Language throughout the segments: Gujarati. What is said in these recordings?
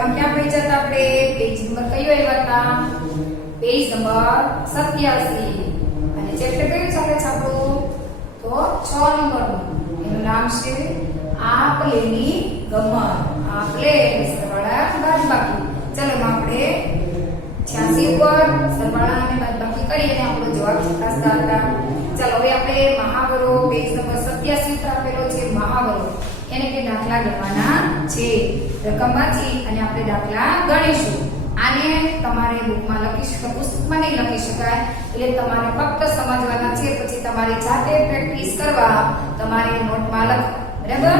એમાં ક્યાં પડી જતા આપણે? પેજ નંબર કયો આવ્યા હતા? Page number 87. અને ચેપ્ટર કયું ચાલે છે આપણું? તો 6 નંબરનું. એનું નામ છે આપલેની ગમત. આપલે સરવાળા બાદબાકી. ચાલો એમાં આપણે 86 ઉપર સરવાળા અને બાદબાકી કરીને આપણો જવાબ ચકાસતા હતા. ચાલો હવે આપણે મહાવરો પેજ નંબર 87 પર આપેલો છે મહાવરો. એને કે દાખલા ગણવાના છે. રકમ વાંચી અને આપણે દાખલા ગણીશું. આને તમારે બુકમાં લખી શકાય, પુસ્તકમાં નહીં લખી શકાય. એટલે તમારે ફક્ત સમજવાના છે, પછી તમારી જાતે પ્રેક્ટિસ કરવા તમારે નોટમાં લખો. બરાબર?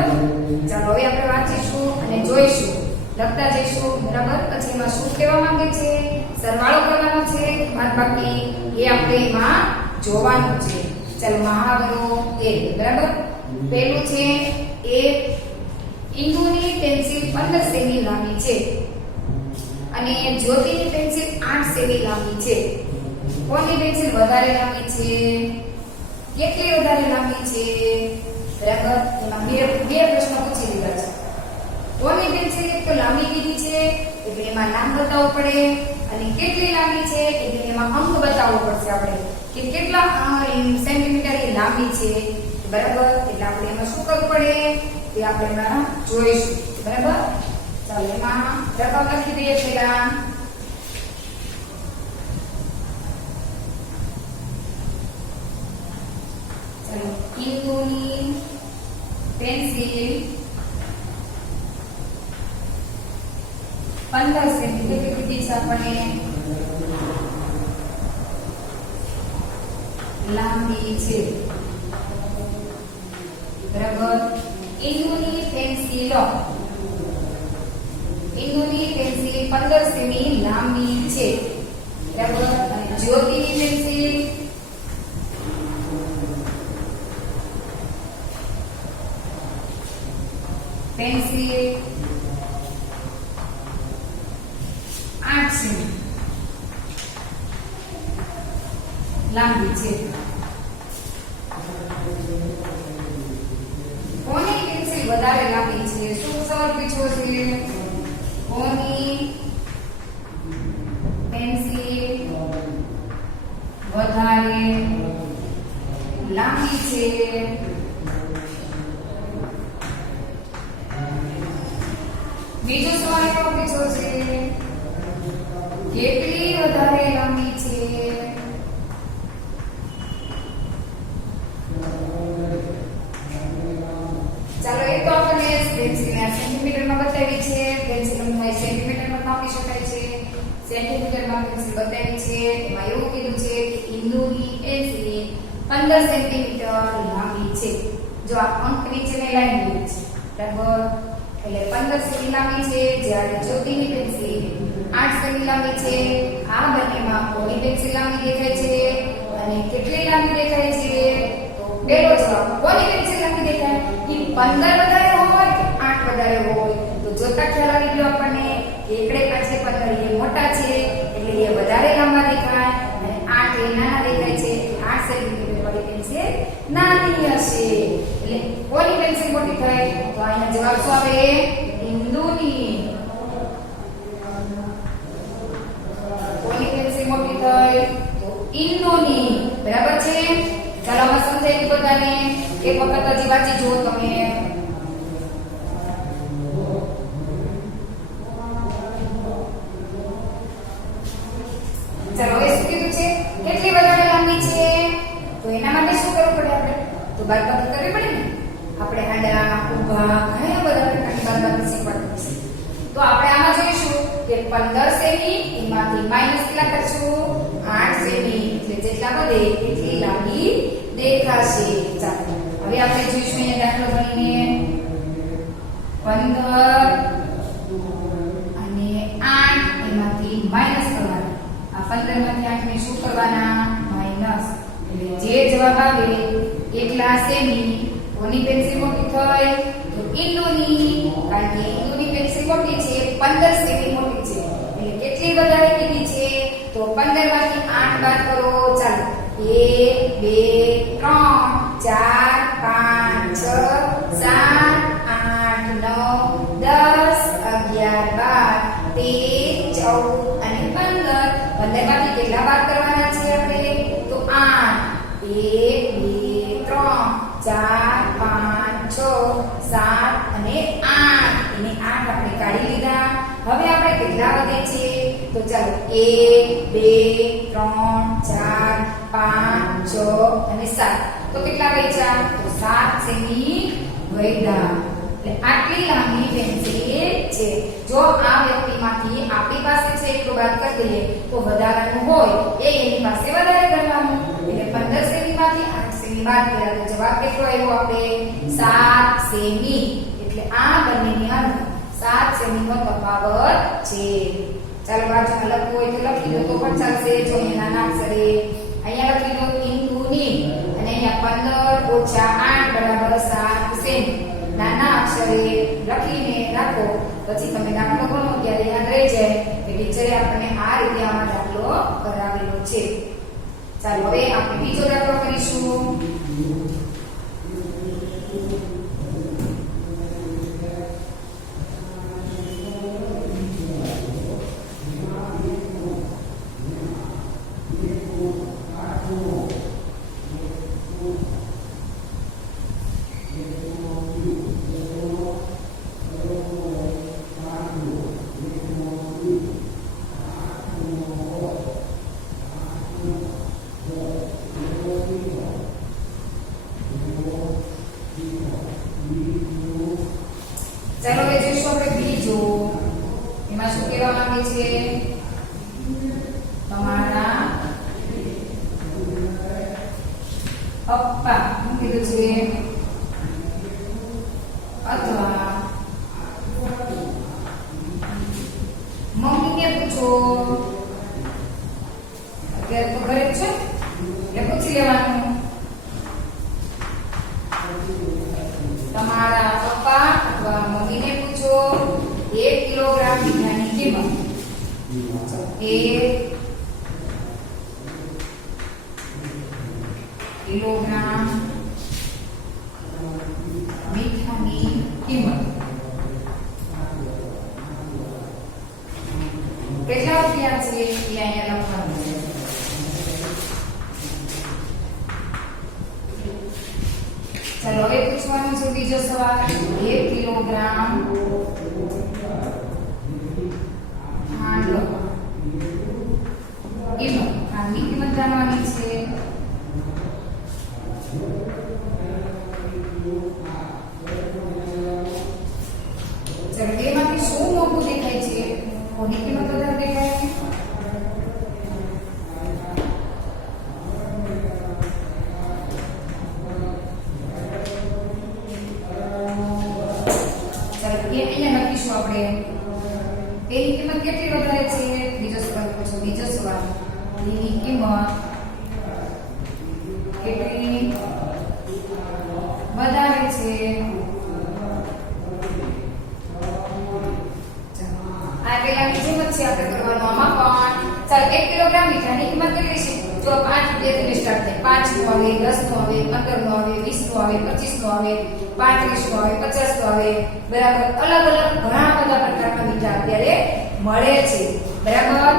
ચાલો હવે આપણે વાંચીશું અને જોઈશું, લખતા જઈશું. બરાબર? પછી એમાં શું કહેવા માંગે છે, સરવાળો કરવાનો છે, બાદબાકી એ આપણે એમાં જોવાનું છે. ચાલો મહાવરો 1. બરાબર? પહેલું છે એક ઇન્દુની પેન્સિલ 15 સેમી લાંબી છે અને જ્યોતિની પેન્સિલ 8 સેમી લાંબી છે. કોની પેન્સિલ વધારે લાંબી છે? કેટલી વધારે લાંબી છે? બરાબર? એમાં બે પ્રશ્નો પૂછી દીધા છે. કોની પેન્સિલ એક તો લાંબી કીધી છે એટલે એમાં નામ બતાવવું પડે, અને કેટલી લાંબી છે એટલે એમાં અંક બતાવવો પડશે આપણે કે કેટલા સેન્ટીમીટર એ લાંબી છે. બરાબર? એટલે આપણે એમાં શું કરવું પડે તે આપણે એમાં જોઈશું. બરાબર? ચાલો એમાં રકમ લખી દઈએ પહેલા. ચાલો ઇન્દુની પેન્સિલ 15 સેમી કેટલી કીધી છે આપણે? લાંબી છે. બરાબર? ઇન્દુની પેન્સિલ 15 સેમી લાંબી છે. બરાબર? અને જ્યોતિની પેન્સિલ પેન્સિલ 8 સેમી લાંબી છે. કોની પેન્સિલ વધારે લાંબી છે? શું સવાલ પૂછ્યો છે? કોની પેન્સિલ વધારે લાંબી છે? બીજો સવાલ એવો પૂછ્યો છે કેટલી વધારે લાંબી છે? ચાલો એ તો આપણે પેન્સિલને સેન્ટીમીટરમાં બતાવી છે. પેન્સિલ લંબાઈ સેન્ટીમીટરમાં માપી શકાય છે. સેન્ટીમીટરમાં પેન્સિલ બતાવી છે. એમાં એવું કીધું છે કે ઇન્દુની પેન્સિલ 15 સેન્ટીમીટર લાંબી છે. જો આ અંક નીચેને લાઈન દોરી છે. બરાબર? એટલે 15 સેમી લાંબી છે, જ્યારે જ્યોતિની પેન્સિલ 8 સેમી લાંબી છે. આ બંનેમાં કોની પેન્સિલ લાંબી દેખાય છે અને કેટલી લાંબી દેખાય છે? તો પહેલો જવાબ કોની પેન્સિલ લાંબી દેખાય? કે 15 વધારે હોય કે 8 વધારે હોય? તો જોતા ખ્યાલ આવી ગયો આપણને કે એકડે પાછે 15 એ મોટા છે એટલે એ વધારે લાંબા દેખાય અને 8 એ નાના દેખાય છે. 8 સેન્ટીમીટર વાળી પેન્સિલ નાની હશે. એટલે કોની પેન્સિલ મોટી થાય? તો અહીંયા જવાબ શું આવે? ઇન્દુની. કોની પેન્સિલ મોટી થાય? તો ઇન્દુની. બરાબર છે? ચાલો આમાં સમજાય બધાને. એક વખત હજી વાંચી જુઓ તમે. ચાલો હવે શું કીધું છે? કેટલી વધારે લાંબી છે? તો એના માટે શું કરવું પડે આપણે? તો બાદબાકી કરવી પડે ને. આપણે આડા ઊભા ઘણા બધા પ્રકારની બાદબાકી શીખવાડવી છે. તો આપણે આમાં જોઈશું કે 15 સેમી એમાંથી માઈનસ કેટલા કરશું? 8 સેમી. એટલે જેટલા વધે એટલી લાંબી દેખાશે. ચાલો હવે આપણે જોઈશું અહીંયા દાખલો ગણીને 15 અને 8 એમાંથી માઈનસ કરવાના. આ 15 માંથી 8 ને શું કરવાના? માઈનસ. એટલે જે જવાબ આવે એટલા સેમી. કોની પેન્સિલ મોટી થાય? તો ઇન્દુની. કારણ કે ઇન્દુની પેન્સિલ મોટી છે, 15 સેમી મોટી છે. એટલે કેટલી વધારે કીધી છે? તો 15 માંથી 8 બાદ કરો. ચાલો 1 2 3 4 5 6 7 8 9 10 11 12 15 માંથી કેટલા બાદ કરવાના છે આપણે? તો 8 1 2 3 4 5 6 7 અને 8 એને 8 આપણે કાઢી લીધા. હવે આપણે કેટલા વધે છે? તો ચાલો 1 2 3 4 5 6 અને 7. તો કેટલા બચ્યા? તો 7 સેમી વધ્યા. એટલે આટલી લાંબી પેન્સિલ છે. જો આ વ્યક્તિમાંથી આપણી પાસે છે એટલું બાદ કરી દઈએ તો વધારાનું હોય એ એની પાસે વધારે કરવાનું. એટલે 15 સેમી માંથી 8 સેમી બાદ કર્યા તો જવાબ કેટલો આવ્યો? આપણે 7 સેમી. એટલે આ બંનેની અંદર 7 સેમી નો તફાવત છે. ચાલો બાજુમાં લખવું હોય તો લખી દો તો પણ ચાલશે. જો અહીંયા નાના અક્ષરે અહીંયા લખી દો ઇન્ટુ ની અને અહીંયા 15 ઓછા 8 બરાબર 7 સેમી. નાના અક્ષરે લખીને રાખો પછી તમે દાખલો ગણો ત્યારે યાદ રહી જાય કે ટીચરે આપણને આ રીતે આમાં દાખલો કરાવેલો છે. ચાલો હવે આપણે બીજો દાખલો કરીશું. ચાલો હવે જોઈશું આપણે બીજો. એમાં શું કહેવા માંગે છે? તમારા પપ્પા શું કીધું છે? અથવા મમ્મીને પૂછો. અત્યારે તો ઘરે જ છે એટલે પૂછી લેવાનું. તમારા પપ્પા અથવા મમ્મીને પૂછો 1 કિલોગ્રામ મીઠાની કિંમત. 1 કિલોગ્રામ મીઠાની કિંમત કેટલા રૂપિયા છે એ અહીંયા લખવાનું છે. ચાલો હવે પૂછવાનું છે બીજો સવાલ. 1 કિલોગ્રામ ખાંડ કિંમત. ખાંડની કિંમત જાણવાની છે. ચાલો બેમાંથી શું મોટું દેખાય છે? કોની કિંમત વધારે દેખાય? આપણે તેની કિંમત કેટલી વધારે છે? બીજો સવાલ પૂછો. બીજો સવાલ તેની કિંમત કેટલી વધારે છે? આ પેલાની કિંમત છે આપણે કરવાનું આમાં પણ. ચાલ 1 કિલોગ્રામ મીઠાની કિંમત કેટલી છે? જો 5 રૂપિયાથી સ્ટાર્ટ થાય. 5 નો આવે, 10 નો આવે, 15 નો આવે, 20 નો આવે, 25 નો આવે, 35 નો આવે, 50 નો આવે. બરાબર અલગ અલગ ઘણા બધા પ્રકારના મીઠા અત્યારે મળે છે. બરાબર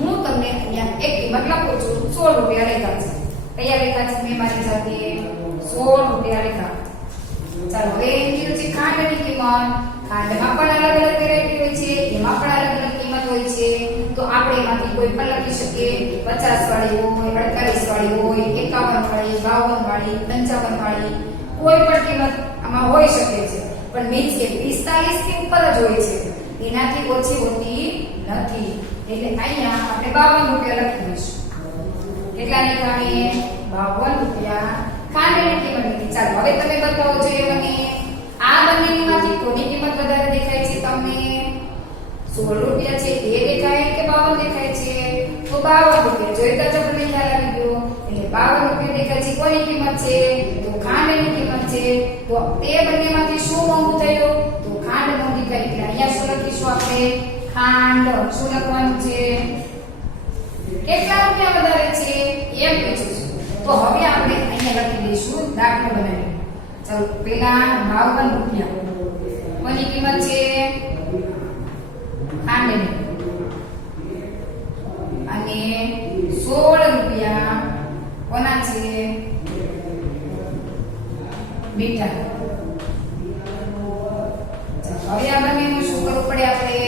હું તમને અહીંયા એક કિંમત લખું છું. 16 રૂપિયા લખ્યા છે. કયા લખ્યા છે? મેં મારી જાતે 16 રૂપિયા લખ્યા. ચાલો હવે એમ કીધું છે ખાંડની કિંમત. ખાંડમાં પણ અલગ અલગ વેરાયટી હોય છે, એમાં પણ અલગ અલગ કિંમત હોય છે. તો આપણે એમાંથી કોઈ પણ લખી શકીએ. 50 વાળી હોય, 48 વાળી હોય, 51 વાળી, 52 વાળી, 55 વાળી, કોઈ પણ કિંમત આમાં હોઈ શકે છે. પણ મીન્સ કે 45 થી ઉપર જ હોય છે, એનાથી ઓછી હોતી નથી. એટલે અહીંયા આપણે 52 રૂપિયા લખી દઈશું. કેટલાની ખાંડ? 52 રૂપિયા ખાંડની કિંમત લીધી. ચાલો હવે તમે બતાવો જોઈએ મને આ બંનેમાંથી કોની કિંમત વધારે દેખાય છે તમને? 16 રૂપિયા છે એ દેખાય કે 52 દેખાય છે? તો 52 રૂપિયા. જોઈતા જ આપણને ખ્યાલ આવી ગયો. એટલે 52 રૂપિયા દેખાય છે. કોની કિંમત છે? તો ખાંડની કિંમત છે. તો તે બંનેમાંથી શું મોંઘું થયું? તો ખાંડ મોંઘી થઈ. એટલે અહીંયા શું લખીશું આપણે? ખાંડ. શું લખવાનું છે? કેટલા રૂપિયા વધારે છે એમ પૂછ્યું. તો હવે આપણે અહીંયા લખી દઈશું દાખલો બનાવી. ચાલો પેલા 52 રૂપિયા. કોની કિંમત છે? ખાંડની. અને અને 16 રૂપિયા કોના છે? મીઠા. હવે આ બંનેનું શું કરવું પડે આપણે?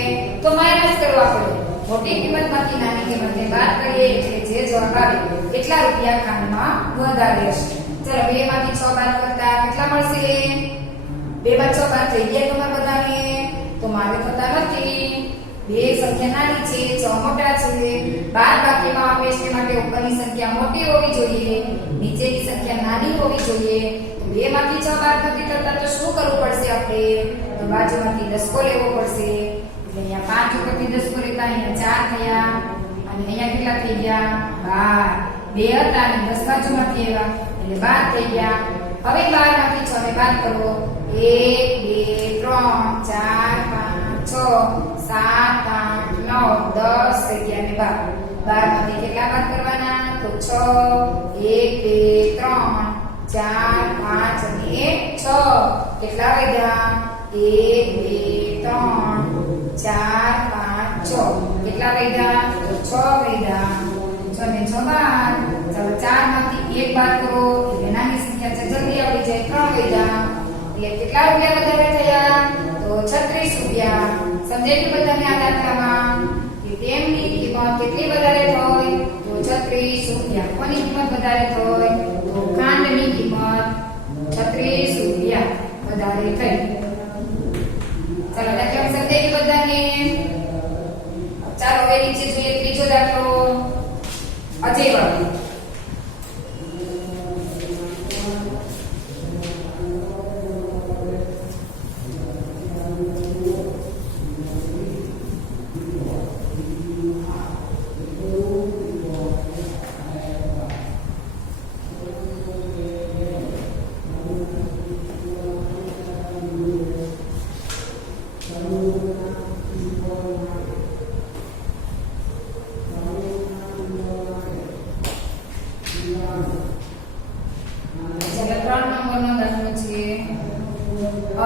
તો માઈનસ કરવા પડે. મોટી કિંમતમાંથી નાની કિંમતને બાદ કરીએ એટલે જે જવાબ આવે એટલા રૂપિયા ખાંડમાં વધારે હશે. ચલો 2 માંથી 6 બાદ કરતા કેટલા મળશે? 2 બાદ 6 બાદ થઈ ગયા તમારા બધાને? તો મારે થતા નથી. 2 સંખ્યા નાની છે, 6 મોટા છે. બાદ બાકીમાં આવે છે માટે ઉપરની સંખ્યા મોટી હોવી જોઈએ, નીચેની સંખ્યા નાની હોવી જોઈએ. તો 2 માંથી 6 બાદ નથી થતા તો શું કરવું પડશે આપણે? તો બાજુમાંથી દસકો લેવો પડશે. એટલે અહીંયા 5 ઉપરથી દસકો લેતા અહીંયા 4 થયા અને અહીંયા કેટલા થઈ ગયા? 12. 2 હતા અને 10 બાજુમાંથી આવ્યા એટલે 12 થઈ ગયા. હવે 12 માંથી 6 ને બાદ કરો. 1 2 3 4 5 6 7 8 9 10 11 12. 12 માંથી કેટલા બાદ કરવાના? તો 6 1 2 3 4 5 અને 6 કેટલા વધ્યા? 1 2 3 4 5 6 કેટલા વધ્યા? તો 6 વધ્યા. 6 ને 6 બાદ. ચાલો 4 માંથી 1 બાદ કરો એટલે નાની સંખ્યા છે જલ્દી આવી જાય. 3 વધ્યા એટલે કેટલા રૂપિયા વધારે થયા? તો 36 રૂપિયા. સમજાયું બધાને આ દાખલામાં કે તેમની કિંમત કેટલી વધારે થઈ? તો 36 રૂપિયા. કોની કિંમત વધારે થઈ? તો ખાંડની કિંમત 36 રૂપિયા વધારે થઈ. ચાલો દાખલા સમજાયું બધાને? ચાલો હવે નીચે જોઈએ ત્રીજો દાખલો. અજય વાળો.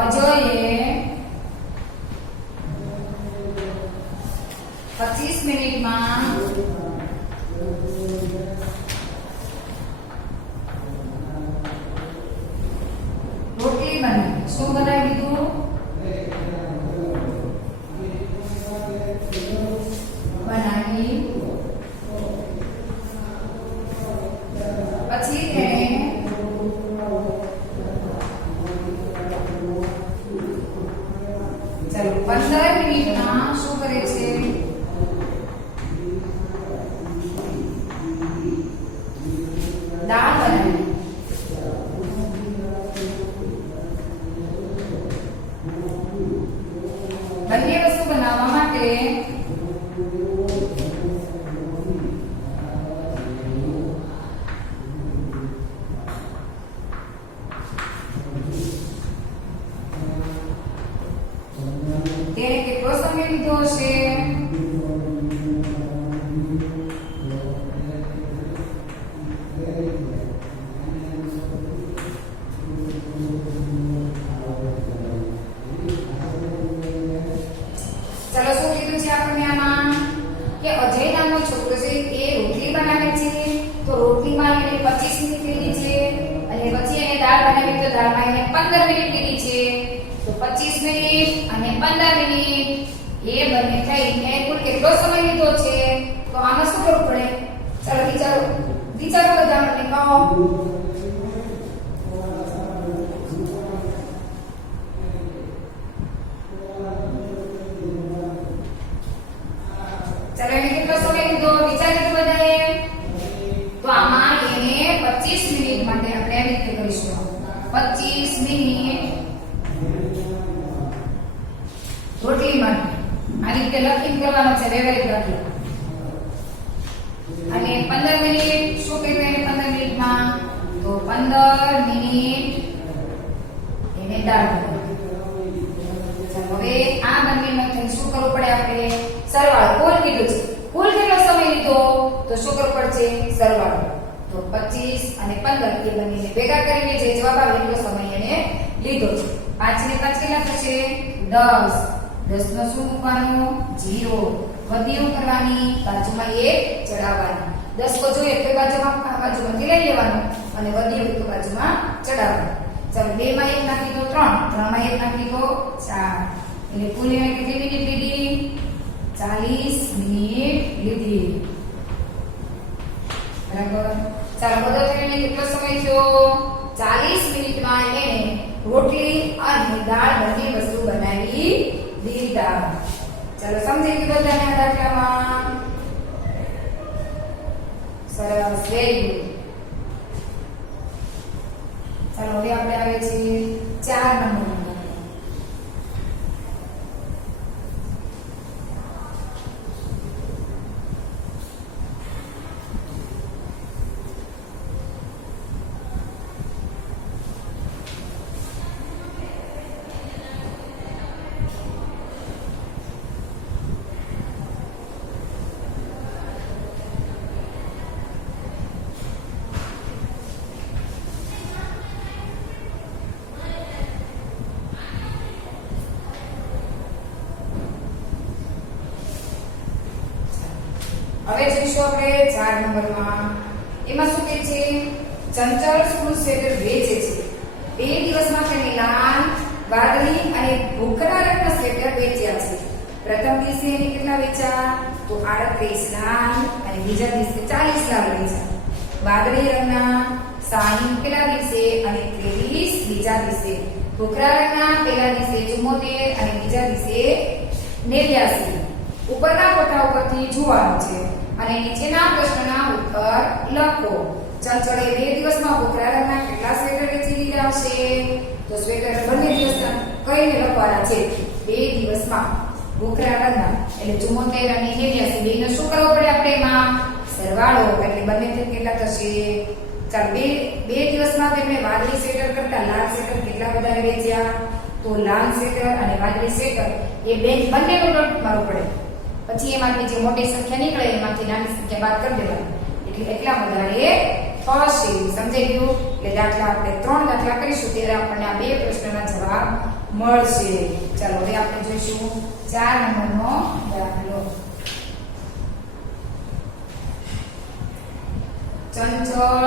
અજયે 25 મિનિટમાં રોટલી બનાવી. શું બનાવી દીધું? બનાવી. પછી તેને ચાલો 15 મિનિટમાં શું કરે છે? દાળ બનાવી. બંને વસ્તુ બનાવવા માટે તેને કેટલો સમય લીધો હશે? ચલો શું કીધું છે આપણને આમાં? કે અજય નામનો છોકરો છે એ રોટલી બનાવે છે તો રોટલીમાં એને 25 મિનિટ લીધી છે અને પછી એને દાળ બનાવી તો દાળમાં એને 15 મિનિટ લીધી છે. તો 25 મિનિટ અને 15 મિનિટ એ બંને થઈને કુલ કેટલો સમય લીધો છે? તો આમાં શું કરવું પડે? ચાલો વિચારો બધા મને કહો. ચાલો એને કેટલો સમય લીધો? વિચારી તો બધાએ. તો આમાં એને 25 મિનિટ માટે આપણે આવી રીતે કરીશું. 25 મિનિટ રોટલી માટે આ રીતે લખીને કરવાનો છે. વ્યવહારિક લખી અને 15 મિનિટ શું કર્યું એને 15 મિનિટમાં? તો 15 મિનિટ એને દાળ બનાવી. ચાલો હવે આ બંનેમાંથી શું કરવું પડે આપણે? સરવાળો. કુલ કીધું છે. કુલ કેટલો સમય લીધો? તો શું કરવું પડશે? સરવાળો. તો 25 અને 15 એ બંનેને ભેગા કરીને જે જવાબ આવે એટલો સમય એને લીધો છે. 5 ને 5 કેટલા થશે? 10. 10 નો શું મૂકવાનો? 0. વધીયું કરવાની, બાજુમાં એક ચડાવવાની. દસકો જોઈએ તો બાજુમાં આ બાજુમાંથી લઈ લેવાનું અને વધીયું તો બાજુમાં ચડાવવાનું. ચાલો 2 માં 1 નાખી તો 3, 3 માં 1 નાખી તો 4. એટલે કુલ એને કેટલી મિનિટ લીધી? 40 મિનિટ લીધી. બરાબર. ચાલો બધો થઈને કેટલો સમય થયો? 40 મિનિટમાં એને રોટલી અને દાળ બધી વસ્તુ બનાવી દીધા. ચાલો સમજી ગયું બધાને આ દાખલામાં? સરસ, વેરી ગુડ. ચાલો હવે આપણે આવે છે 4 નંબર. હવે જોઈશું આપણે 4 નંબરમાં. એમાં શું કહે છે? ચંચળ સ્કૂલ સ્વેટર વેચે છે. 2 દિવસમાં તેણે લાલ, વાદળી અને ભૂખરા રંગના સ્વેટર વેચ્યા છે. પ્રથમ દિવસે એને કેટલા વેચ્યા? તો 38 લાલ અને બીજા દિવસે 40 લાલ વેચ્યા. વાદળી રંગના 60 પહેલા દિવસે અને 23 બીજા દિવસે. ભૂખરા રંગના પહેલા દિવસે 74 અને બીજા દિવસે 89. ઉપરના ફોટા ઉપરથી જોવાનું છે અને નીચેના પ્રશ્નના ઉત્તર લખો. ચંચળે 2 દિવસમાં ભૂખરા રંગના કેટલા સ્વેટર વેચી લીધા હશે? તો સ્વેટર બંને દિવસના કઈને લખવાના છે? 2 દિવસમાં ભૂખરા રંગના એટલે 74 અને 89 બેનો શું કરવો પડે આપણે એમાં? સરવાળો. એટલે બંને કેટલા થશે? ચાલો 2 દિવસમાં તેમણે વાદળી સ્વેટર કરતા લાલ સ્વેટર કેટલા વધારે વેચ્યા? તો લાલ સ્વેટર અને વાદળી સ્વેટર એ બંનેનો ડોટ મારવો પડે. પછી એમાંથી જે મોટી સંખ્યા નીકળે એમાંથી નાની સંખ્યા બાદ કરી દેવાની. એટલે એટલા વધારે થશે. સમજાઈ ગયું? એટલે દાખલા આપણે 3 દાખલા કરીશું ત્યારે આપણને આ 2 પ્રશ્નના જવાબ મળશે. ચાલો હવે આપણે જોઈશું 4 નંબરનો દાખલો. ચંચળ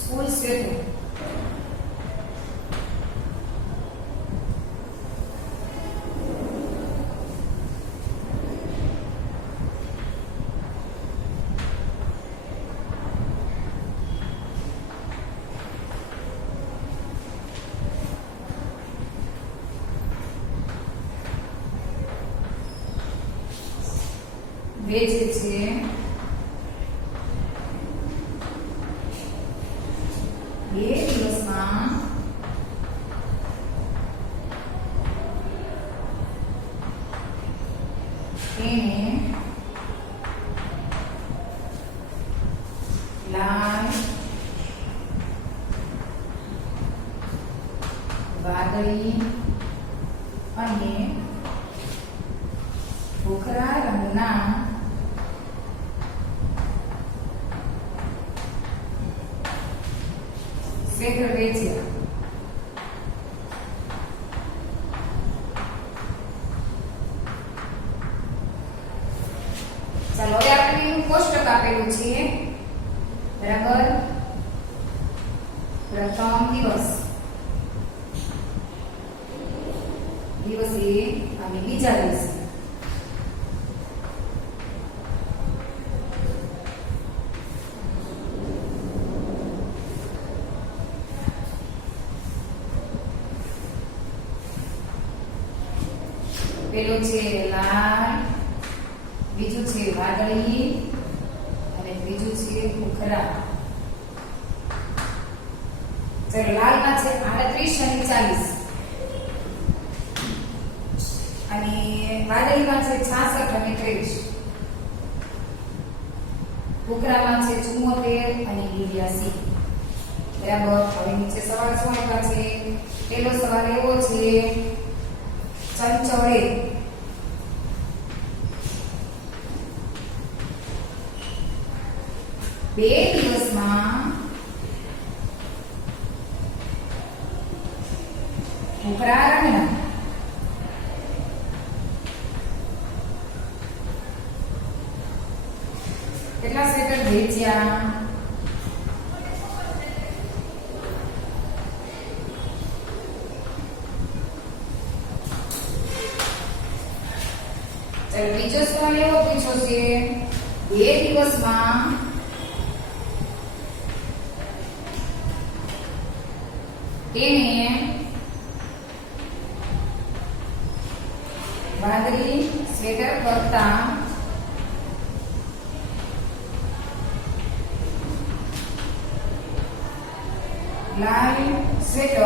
સ્કૂલ સ્વેટર વેચે છે. બે દિવસમાં તેને લાલ, વાદળી અને ભૂખરા રંગના સ્વેટર વેચ્યા. ચાલો હવે આપણે કોષ્ટક આપેલું છે. બરાબર. પ્રથમ દિવસ, દિવસ એ અને બીજા દિવસે. પેલું છે લાલ, બીજું છે વાદળી અને ત્રીજું છે ભૂખરા. ચાલો લાલમાં છે 38 અને 40 અને વાદળીમાં છે 66 અને 30. ભૂખરામાં છે 74 અને 89. બરાબર. હવે નીચે સવાલ શું આપ્યા છે? પેલો સવાલ એવો છે, ચંચળે 2 દિવસમાં ભૂખરા રંગના કેટલા સ્વેટર વેચ્યા? ચાલો બીજો સવાલ એવો પૂછ્યો છે, 2 દિવસમાં તેને વાદળી સ્વેટર કરતા લાલ સ્વેટર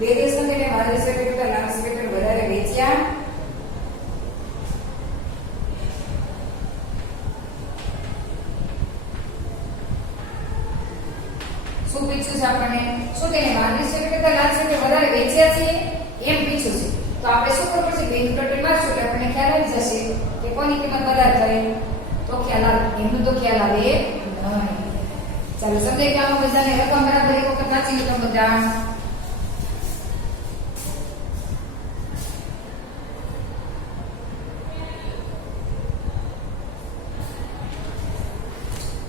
બે દિવસમાં તેને વાદળી સ્વેટર કરતા લાલ સ્વેટર વધારે વેચ્યા? શું પૂછ્યું છે આપણને? શું તેને વાદળી સ્વેટર કરતા લાલ સ્વેટર વધારે વેચ્યા છે એમ પૂછ્યું છે. તો આપણે શું કરવું છે? બેનું ટોટલ મારશું એટલે આપણને ખ્યાલ આવી જશે કે કોની કિંમત વધારે થાય. તો ખ્યાલ આવે, એમનું તો ખ્યાલ આવે નહીં. ચાલો સમજાય કે આમાં બધાને રકમ બરાબર એક વખત વાંચી લો તમે બધા.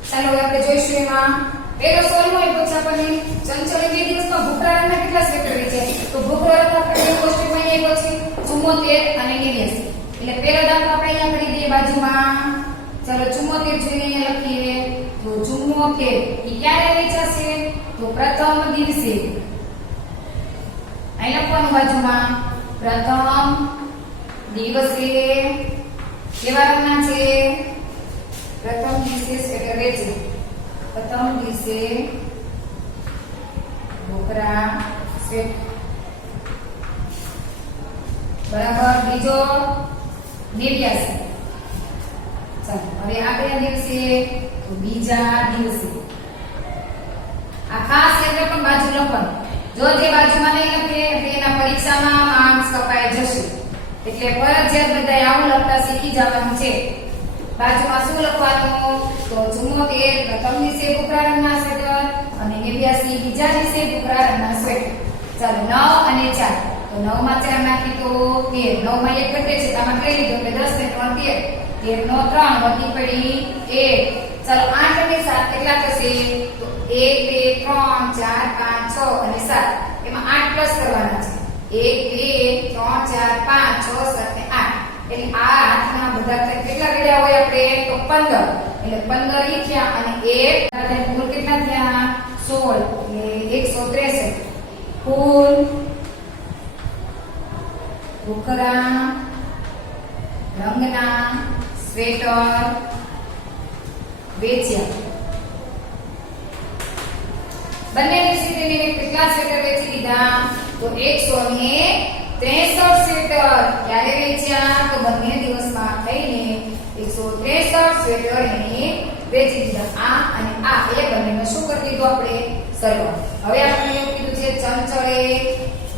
ચાલો હવે આપણે જોઈશું એમાં પેલો સવાલ હોય પછી આપણને ચંચળે 2 દિવસમાં ભૂખરા રંગના કેટલા સ્વેટર વેચ્યા? તો ભૂખરા રંગ આપણે કોષ્ટકમાં આવ્યો છે 74 અને 89. એટલે પેલો દાખલો આપણે અહીંયા કરી દઈએ બાજુમાં. ચાલો 74 જોઈને અહીંયા લખીએ. તો 74 ઈ ક્યારે વેચાશે? તો પ્રથમ દિવસે. અહીં લખવાનું બાજુમાં પ્રથમ દિવસે. કેવા રંગના છે? પ્રથમ દિવસે સ્વેટર વેચે. પ્રથમ દિવસે ભૂખરા સ્વેટર. બરાબર. બીજો 89. ચાલો હવે આ કયા દિવસે? તો બીજા દિવસે. આ ખાસ એટલે પણ બાજુ લખવાનું. જો જે બાજુમાં નહીં લખે એટલે એના પરીક્ષામાં માર્ક્સ કપાઈ જશે. એટલે ફરજિયાત બધાએ આવું લખતા શીખી જવાનું છે. બાજુમાં શું લખવાનું? તો 74 પ્રથમ દિવસે ભૂખરા રંગના સ્વેટર અને 89 બીજા દિવસે ભૂખરા રંગના સ્વેટર. ચાલો 9 અને 4. તો 9 માં 4 નાખી તો 13. 9 માં 1 ઘટે છે, આમાં કરી લીધો એટલે 10 ને 3 13. 13 નો 3 વધી પડી 1. ચાલો 8 અને 7 કેટલા થશે? તો 1 2 3 4 5 6 અને 7. એમાં 8 પ્લસ કરવાના છે. 1 2 3 4 5 6 7 ને 8. એટલે આ હાથના બધા કેટલા કર્યા હોય આપણે? તો 15. એટલે 15 ઈ થયા અને 1 કુલ કેટલા થયા? 16. એટલે 163 કુલ ભૂખરા રંગના સ્વેટર વેચ્યા. બંને દિવસે તેને કેટલા સ્વેટર વેચી દીધા? તો 163 સ્વેટર. ક્યારે વેચ્યા? તો બંને દિવસમાં થઈને 163 સ્વેટર એને વેચી દીધા. આ અને આ એ બંનેનો શું કરી દીધું આપણે? સરવાળો. હવે આપણે એવું કીધું છે ચંચળે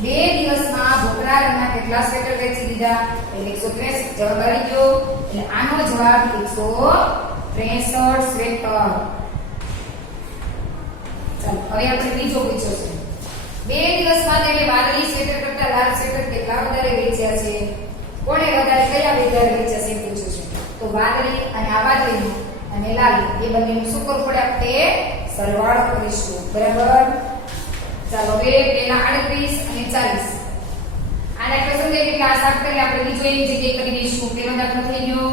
2 દિવસમાં ભૂખરા રંગના કેટલા સ્વેટર વેચી દીધા? એટલે 163 જવાબ આવી ગયો. એટલે આનો જવાબ 163 સ્વેટર. ચાલો હવે આપણે બીજો પૂછ્યો છે, 2 દિવસમાં તેને વાદળી સ્વેટર કરતા લાલ સ્વેટર કેટલા વધારે વેચ્યા છે? કોણે વધારે, કયા વધારે વેચ્યા છે પૂછ્યું છે. તો વાદળી અને આ વાદળી અને લાલ એ બંનેનું શું કરવું પડે? આપણે સરવાળો કરીશું. બરાબર. ચાલો હવે પેલા 38 અને 40. આને આપણે સમજાય કે આ સાફ કરી આપણે બીજો એની જગ્યાએ કરી દઈશું. પેલો દાખલો થઈ ગયો.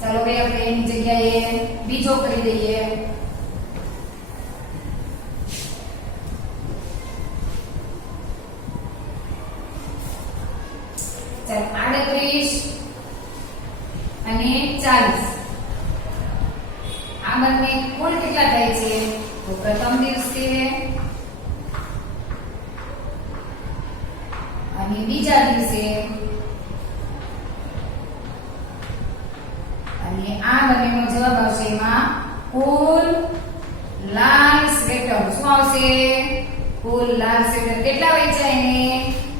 ચાલો હવે આપણે એની જગ્યાએ બીજો કરી દઈએ. ચાલો 38 અને 40. આ બંને કુલ કેટલા થાય છે? તો પ્રથમ દિવસે અને બીજા દિવસે. અને આ બંનેનો જવાબ આવશે એમાં કુલ લાલ સ્વેટર. શું આવશે? કુલ લાલ સ્વેટર કેટલા વેચાય એને?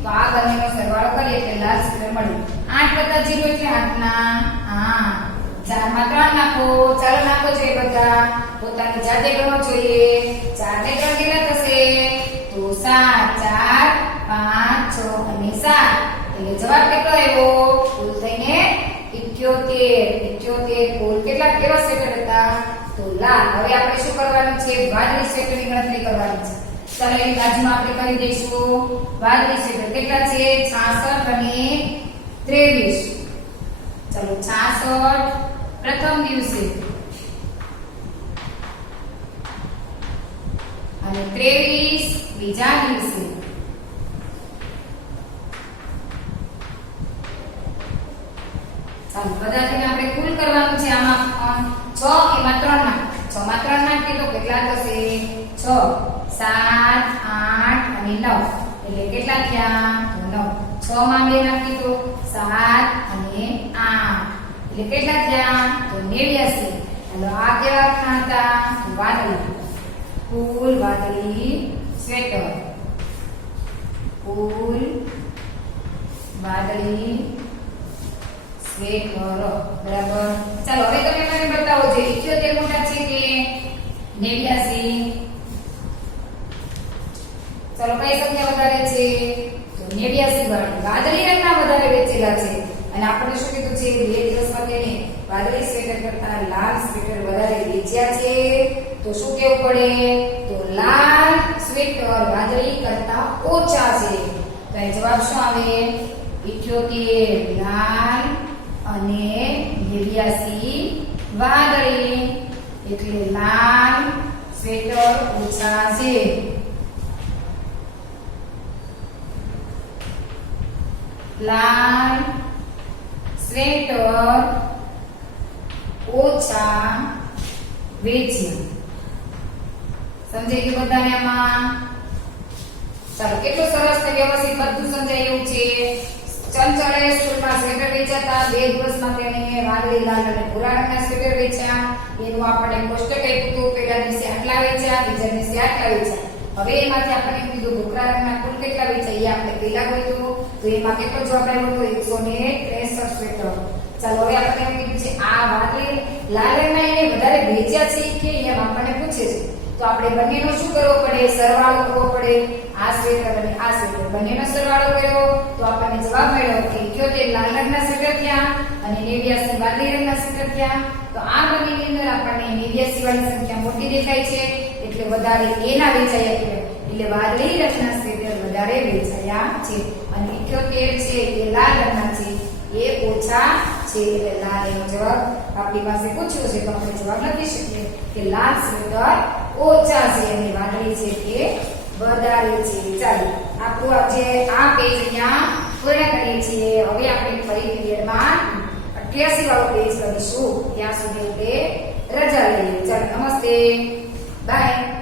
તો આ બંનેનો સરવાળો કરીએ એટલે લાલ સ્વેટર મળે. 8 + 0 એટલે 8 ના 8. 4 માં 3 નાખો. ચાલો નાખો છે બધા. પોતાની જાતે ગણો જોઈએ. 4 ને 3 કેટલા થશે? તો 7. 4 5 6 અને 7 એટલે એટલે જવાબ કેટલો આવ્યો? કુલ થઈને 78 કુલ કેટલા કેવા સ્વેટર હતા? તો લાલ. હવે આપણે શું કરવાનું છે? વાદળી સ્વેટરની ગણતરી કરવાની છે. ચાલો એની બાજુમાં આપણે કરી દઈશું. વાદળી સ્વેટર કેટલા છે? 66 અને 23. ચાલો 66 પ્રથમ દિવસે અને 23 બીજા દિવસે. ચાલો બધાને આપણે કુલ કરવાનું છે. આમાં 6 એમાં 3 નાખ. 6 માં 3 નાખીએ તો કેટલા થશે? 6 7 8 અને 9 એટલે કેટલા થયા? તો 9. 6 માં 2 નાખીએ તો 7 અને 8 એટલે કેટલા થયા? તો 89. ચાલો આ કેવા હતા? વાદળી. કુલ વાદળી સ્વેટર. કુલ વાદળી સ્વેટર. બરાબર. ચાલો હવે તમે મને બતાવો જે 78 મોટા છે કે 89? ચાલો કઈ સંખ્યા વધારે છે? તો 89 વાળી. વાદળી રંગના વધારે વેચેલા છે અને આપણે શું કીધું છે? 2 દિવસમાં તેને વાદળી સ્વેટર કરતા લાલ સ્વેટર વધારે વેચ્યા છે. તો શું કેવું પડે? તો લાલ સ્વેટર વાદળી કરતા ઓછા છે. તો એ જવાબ શું આવે? 78 લાલ અને 89 વાદળી. એટલે લાલ સ્વેટર ઓછા છે. લાલ સ્વેટર ઓછા વેચ્યા. સમજાઈ ગયું બધાને આમાં? ચાલો કેટલું સરસ ને વ્યવસ્થિત બધું સમજાય એવું છે. ચંચળે સ્કૂલમાં સ્વેટર વેચાતા. 2 દિવસમાં તેને વાદળી લાલ અને ભૂરા રંગના સ્વેટર વેચ્યા. એનું આપણે કોષ્ટક આપ્યું હતું. પહેલા દિવસે આટલા વેચ્યા, બીજા દિવસે આટલા વેચ્યા. હવે એમાંથી આપણે એમ કીધું ભૂરા રંગના કુલ કેટલા વેચાય એ આપણે પહેલા ગોત્યું. તો એમાં કેટલો જવાબ આવ્યો? 163 સ્વેટર. ચાલો હવે આપણે એમ કીધું છે આ વાદળી લાલ રંગના એને વધારે વેચ્યા છે કે એમ આપણને પૂછે છે. તો આપણે બંનેનો શું કરવો પડે? સરવાળો કરવો પડે. આ સ્વેટર અને આ સ્વેટર બંનેનો સરવાળો કર્યો તો આપણને જવાબ મળ્યો કે 71 લાલ રંગના સ્વેટર થયા અને 89 વાદળી રંગના સ્વેટર થયા. તો આ બંનેની અંદર આપણને 89 વાળી સંખ્યા મોટી દેખાય છે એટલે વધારે એના વેચાયા કહેવાય. એટલે વાદળી રંગના સ્વેટર વધારે વેચાયા છે અને 78 છે એ લાલ રંગના છે એ ઓછા છે. એટલે લાલ એનો જવાબ આપણી પાસે પૂછ્યો છે તો આપણે જવાબ લખી શકીએ કે લાલ સ્વેટર ઓછા છે અને વાદળી છે કે વધારે છે. ચાલો આપણું આજે આ પેજ અહીંયા પૂર્ણ કરીએ છીએ. હવે આપણે ફરી પીરિયડમાં 88 વાળો પેજ કરીશું. ત્યાં સુધી આપણે રજા લઈએ. ચાલો નમસ્તે, બાય.